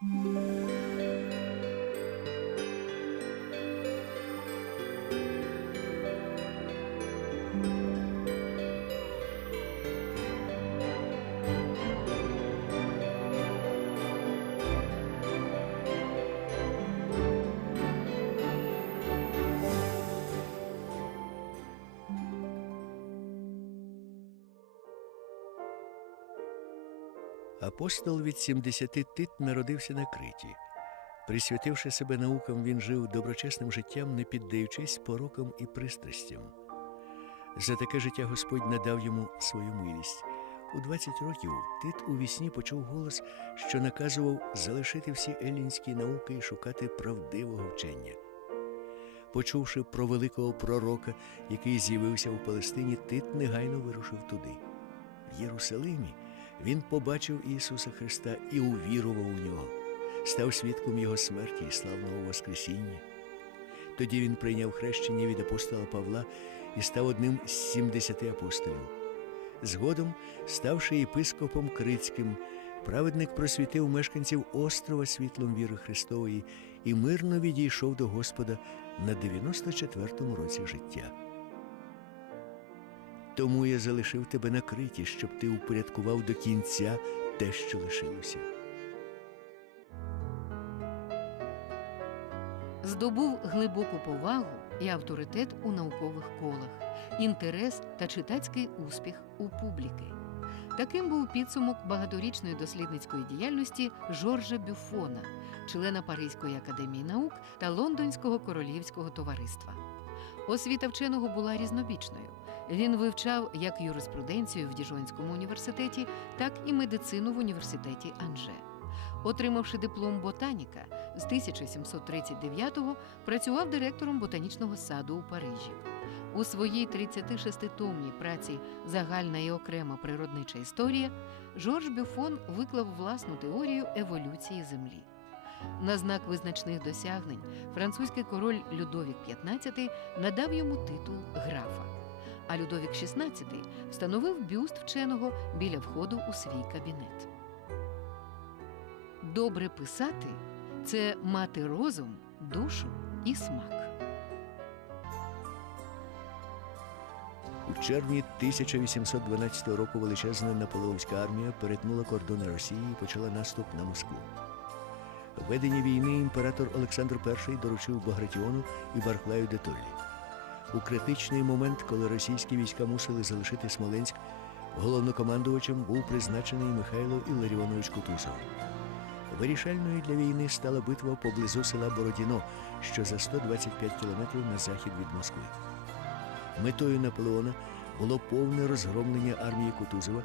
Música Апостол від 70 тит народився на Криті. Присвятивши себе наукам, він жив доброчесним життям, не піддаючись порокам і пристрастям. За таке життя Господь надав йому свою милість. У 20 років Тит у вісні почув голос, що наказував залишити всі елінські науки і шукати правдивого вчення. Почувши про великого пророка, який з'явився у Палестині, Тит негайно вирушив туди. В Єрусалимі він побачив Ісуса Христа і увірував у нього, став свідком Його смерті і славного Воскресіння. Тоді він прийняв хрещення від апостола Павла і став одним з 70 апостолів. Згодом, ставши єпископом Крицьким, праведник просвітив мешканців острова світлом віри Христової і мирно відійшов до Господа на 94-му році життя. Тому я залишив тебе на криті, щоб ти упорядкував до кінця те, що лишилося. здобув глибоку повагу і авторитет у наукових колах, інтерес та читацький успіх у публіки. Таким був підсумок багаторічної дослідницької діяльності Жоржа Бюфона, члена Паризької академії наук та Лондонського королівського товариства. Освіта вченого була різнобічною. Він вивчав як юриспруденцію в Діжонському університеті, так і медицину в університеті Анже. Отримавши диплом ботаніка, з 1739-го працював директором ботанічного саду у Парижі. У своїй 36-томній праці Загальна і окрема природнича історія Жорж Бюфон виклав власну теорію еволюції Землі. На знак визначних досягнень французький король Людовік XV надав йому титул графа, а Людовік XVI встановив бюст вченого біля входу у свій кабінет. Добре писати це мати розум, душу і смак. У червні 1812 року величезна наполеонська армія перетнула кордони Росії і почала наступ на Москву. В веденні війни імператор Олександр І доручив Багратіону і Барклаю де Толлі. У критичний момент, коли російські війська мусили залишити Смоленськ, головнокомандувачем був призначений Михайло Іларіонович Кутузов. Вирішальною для війни стала битва поблизу села Бородіно, що за 125 кілометрів на захід від Москви. Метою Наполеона було повне розгромлення армії Кутузова,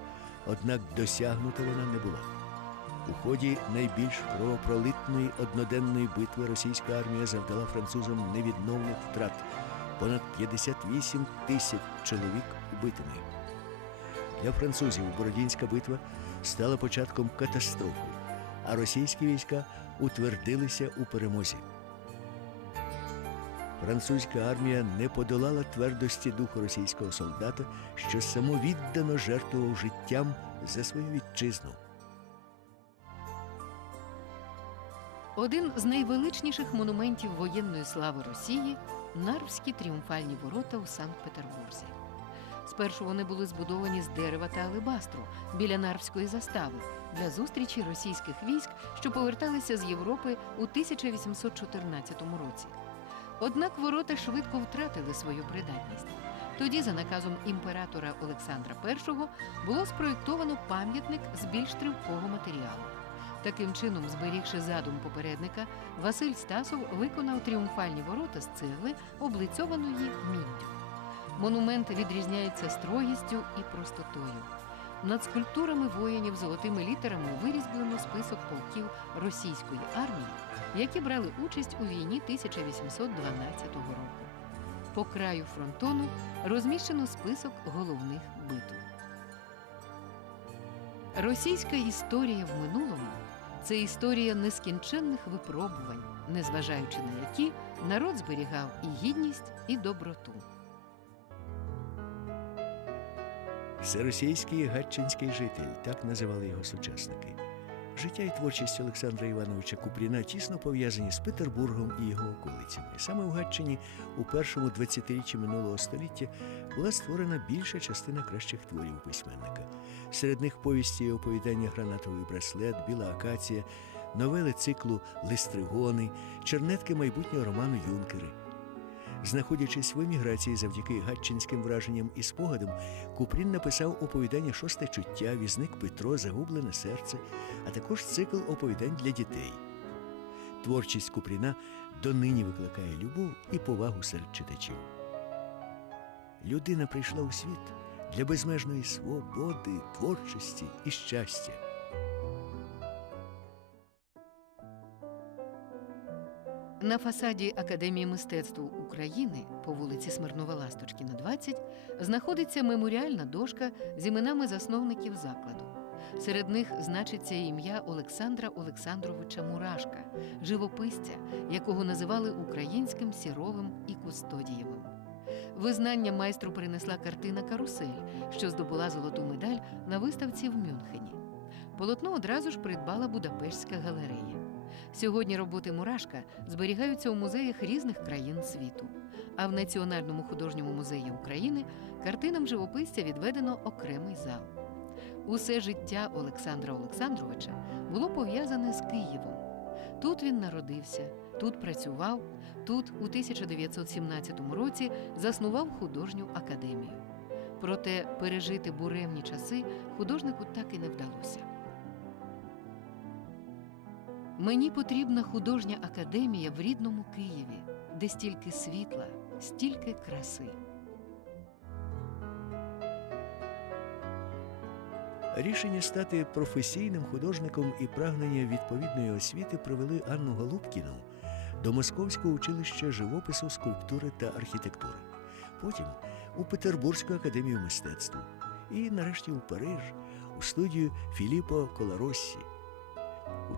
однак досягнута вона не була. У ході найбільш кровопролитної одноденної битви російська армія завдала французам невідновних втрат понад 58 тисяч чоловік убитими. Для французів Бородінська битва стала початком катастрофи, а російські війська утвердилися у перемозі. Французька армія не подолала твердості духу російського солдата, що самовіддано жертвував життям за свою вітчизну. Один з найвеличніших монументів воєнної слави Росії Нарвські тріумфальні ворота у Санкт-Петербурзі. Спершу вони були збудовані з дерева та алебастру біля Нарвської застави для зустрічі російських військ, що поверталися з Європи у 1814 році. Однак ворота швидко втратили свою придатність. Тоді, за наказом імператора Олександра І, було спроєктовано пам'ятник з більш тривкого матеріалу. Таким чином, зберігши задум попередника, Василь Стасов виконав тріумфальні ворота з цегли, облицьованої міддю. Монумент відрізняється строгістю і простотою. Над скульптурами воїнів золотими літерами вирізблено список полків російської армії, які брали участь у війні 1812 року. По краю фронтону розміщено список головних битв. Російська історія в минулому це історія нескінченних випробувань, незважаючи на які народ зберігав і гідність, і доброту. Всеросійський гатчинський житель, так називали його сучасники. Життя і творчість Олександра Івановича Купріна тісно пов'язані з Петербургом і його околицями. Саме в Гатчині у першому 20-річчі минулого століття була створена більша частина кращих творів письменника. Серед них повісті і оповідання Гранатовий браслет, Біла акація, новели циклу Листригони, чернетки майбутнього роману Юнкери. Знаходячись в еміграції завдяки гатчинським враженням і спогадам, Купрін написав оповідання Шосте чуття, візник Петро, Загублене серце, а також цикл оповідань для дітей. Творчість Купріна донині викликає любов і повагу серед читачів. Людина прийшла у світ для безмежної свободи, творчості і щастя. На фасаді Академії мистецтв України по вулиці Смирнова Ласточкіна, 20, знаходиться меморіальна дошка з іменами засновників закладу. Серед них значиться ім'я Олександра Олександровича Мурашка, живописця, якого називали українським сіровим і кустодієвим. Визнання майстру принесла картина Карусель, що здобула золоту медаль на виставці в Мюнхені. Полотно одразу ж придбала Будапештська галерея. Сьогодні роботи Мурашка зберігаються у музеях різних країн світу. А в Національному художньому музеї України картинам живописця відведено окремий зал. Усе життя Олександра Олександровича було пов'язане з Києвом. Тут він народився, тут працював, тут у 1917 році заснував художню академію. Проте пережити буремні часи художнику так і не вдалося. Мені потрібна художня академія в рідному Києві, де стільки світла, стільки краси. Рішення стати професійним художником і прагнення відповідної освіти привели Анну Голубкіну до Московського училища живопису, скульптури та архітектури, потім у Петербурзьку академію мистецтв і нарешті у Париж, у студію Філіппо Колароссі.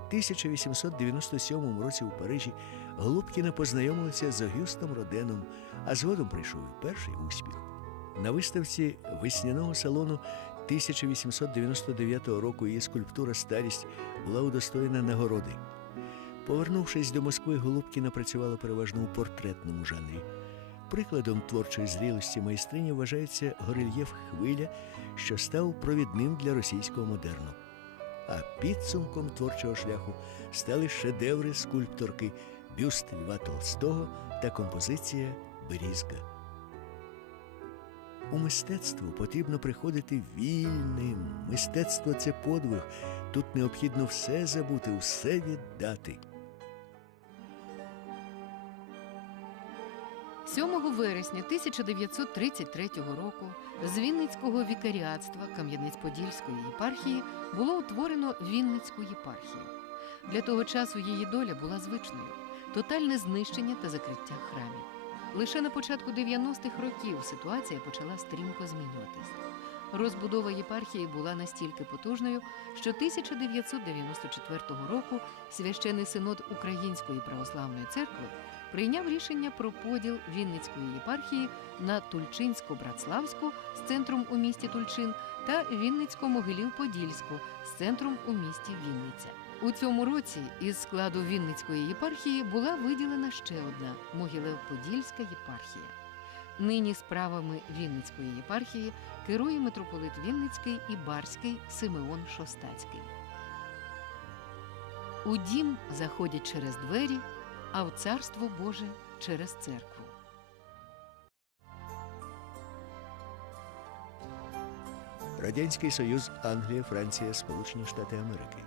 У 1897 році у Парижі Голубкіна познайомилася з Огюстом Роденом, а згодом прийшов і перший успіх. На виставці весняного салону 1899 року її скульптура Старість була удостоєна нагороди. Повернувшись до Москви, Голубкіна працювала переважно у портретному жанрі. Прикладом творчої зрілості майстрині вважається горельєф Хвиля, що став провідним для російського модерну. А підсумком творчого шляху стали шедеври скульпторки бюст Льва Толстого та композиція Берізка. У мистецтво потрібно приходити вільним. Мистецтво це подвиг. Тут необхідно все забути, все віддати. 7 вересня 1933 року з Вінницького вікаріатства Кам'янець-Подільської єпархії було утворено Вінницьку єпархію. Для того часу її доля була звичною тотальне знищення та закриття храмів. Лише на початку 90-х років ситуація почала стрімко змінюватись. Розбудова єпархії була настільки потужною, що 1994 року священий синод Української православної церкви прийняв рішення про поділ Вінницької єпархії на Тульчинсько-Братславську з центром у місті Тульчин та Вінницько-Могилів-Подільську з центром у місті Вінниця. У цьому році із складу Вінницької єпархії була виділена ще одна Могилев-Подільська єпархія. Нині справами Вінницької єпархії керує митрополит Вінницький і Барський Симеон Шостацький. У дім заходять через двері, а в царство Боже через церкву. Радянський Союз, Англія, Франція, Сполучені Штати Америки.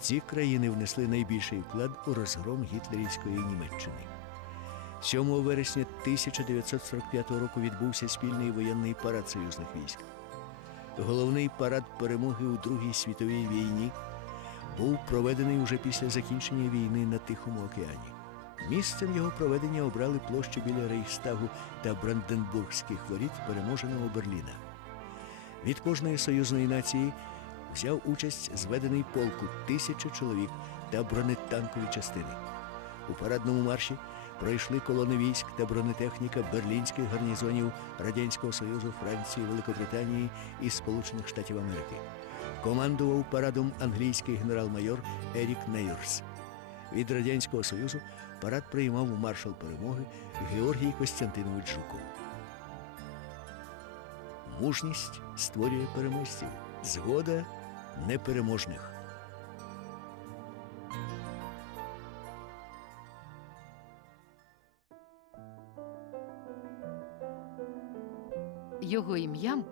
Ці країни внесли найбільший вклад у розгром гітлерівської Німеччини. 7 вересня 1945 року відбувся спільний воєнний парад союзних військ. Головний парад перемоги у Другій світовій війні був проведений уже після закінчення війни на Тихому океані. Місцем його проведення обрали площу біля Рейхстагу та Бранденбургських воріт переможеного Берліна. Від кожної союзної нації взяв участь зведений полку тисяча чоловік та бронетанкові частини. У парадному марші пройшли колони військ та бронетехніка берлінських гарнізонів Радянського Союзу, Франції, Великобританії і Сполучених Штатів Америки. Командував парадом англійський генерал-майор Ерік Нейорс. Від Радянського Союзу парад приймав маршал перемоги Георгій Костянтинович Жуков. Мужність створює переможців, згода непереможних. Його ім'ям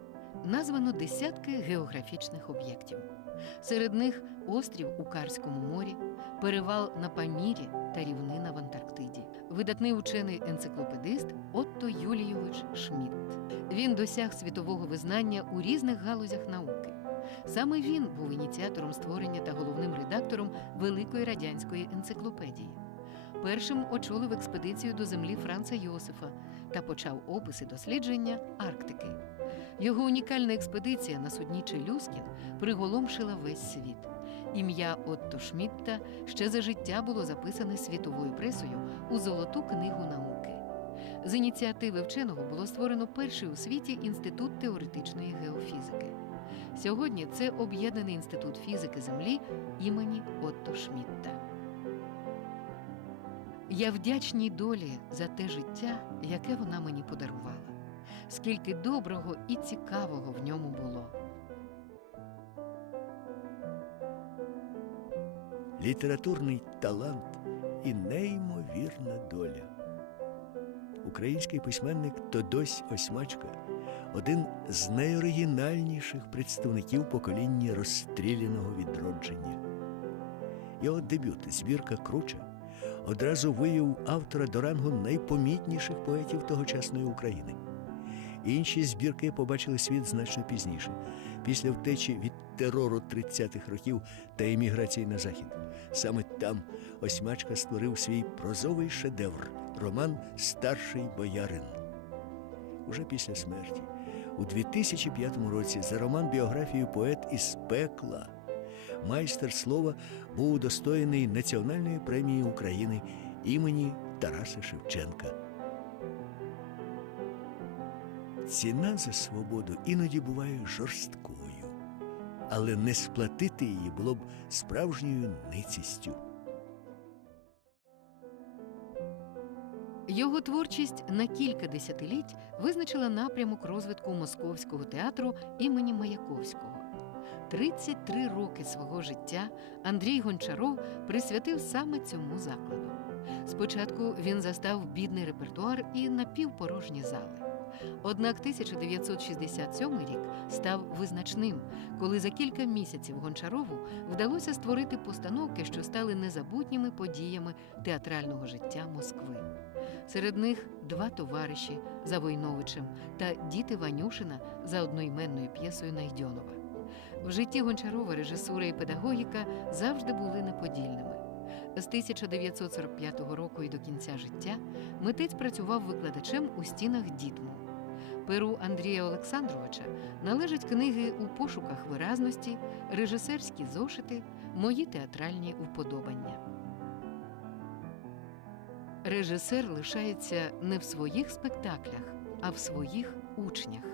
названо десятки географічних об'єктів. Серед них острів у Карському морі, перевал на Памірі та рівнина в Антарктиді. Видатний учений енциклопедист Отто Юлійович Шмідт. Він досяг світового визнання у різних галузях науки. Саме він був ініціатором створення та головним редактором Великої радянської енциклопедії. Першим очолив експедицію до землі Франца Йосифа та почав описи дослідження Арктики. Його унікальна експедиція на судні Челюскін приголомшила весь світ. Ім'я Отто Шмідта ще за життя було записане світовою пресою у Золоту книгу науки. З ініціативи вченого було створено перший у світі інститут теоретичної геофізики. Сьогодні це об'єднаний інститут фізики Землі імені Отто Шмідта. Я вдячній долі за те життя, яке вона мені подарувала. Скільки доброго і цікавого в ньому було. літературний талант і неймовірна доля. Український письменник Тодось Осьмачка один з найоригінальніших представників покоління розстріляного відродження. Його дебют, збірка Круча, одразу вивів автора до рангу найпомітніших поетів тогочасної України. Інші збірки побачили світ значно пізніше, після втечі від терору 30-х років та еміграції на захід. Саме там Осьмачка створив свій прозовий шедевр роман Старший боярин. Уже після смерті, у 2005 році, за роман біографію поет із пекла майстер слова був удостоєний Національної премії України імені Тараса Шевченка. Ціна за свободу іноді буває жорсткою, але не сплатити її було б справжньою ницістю. Його творчість на кілька десятиліть визначила напрямок розвитку московського театру імені Маяковського. 33 роки свого життя Андрій Гончаров присвятив саме цьому закладу. Спочатку він застав бідний репертуар і напівпорожні зали. Однак 1967 рік став визначним, коли за кілька місяців Гончарову вдалося створити постановки, що стали незабутніми подіями театрального життя Москви. Серед них два товариші за Войновичем та діти Ванюшина за одноіменною п'єсою Найдьонова. В житті Гончарова режисура і педагогіка завжди були неподільними. З 1945 року і до кінця життя митець працював викладачем у стінах Дітму. Перу Андрія Олександровича належать книги у пошуках виразності, режисерські зошити, мої театральні вподобання. Режисер лишається не в своїх спектаклях, а в своїх учнях.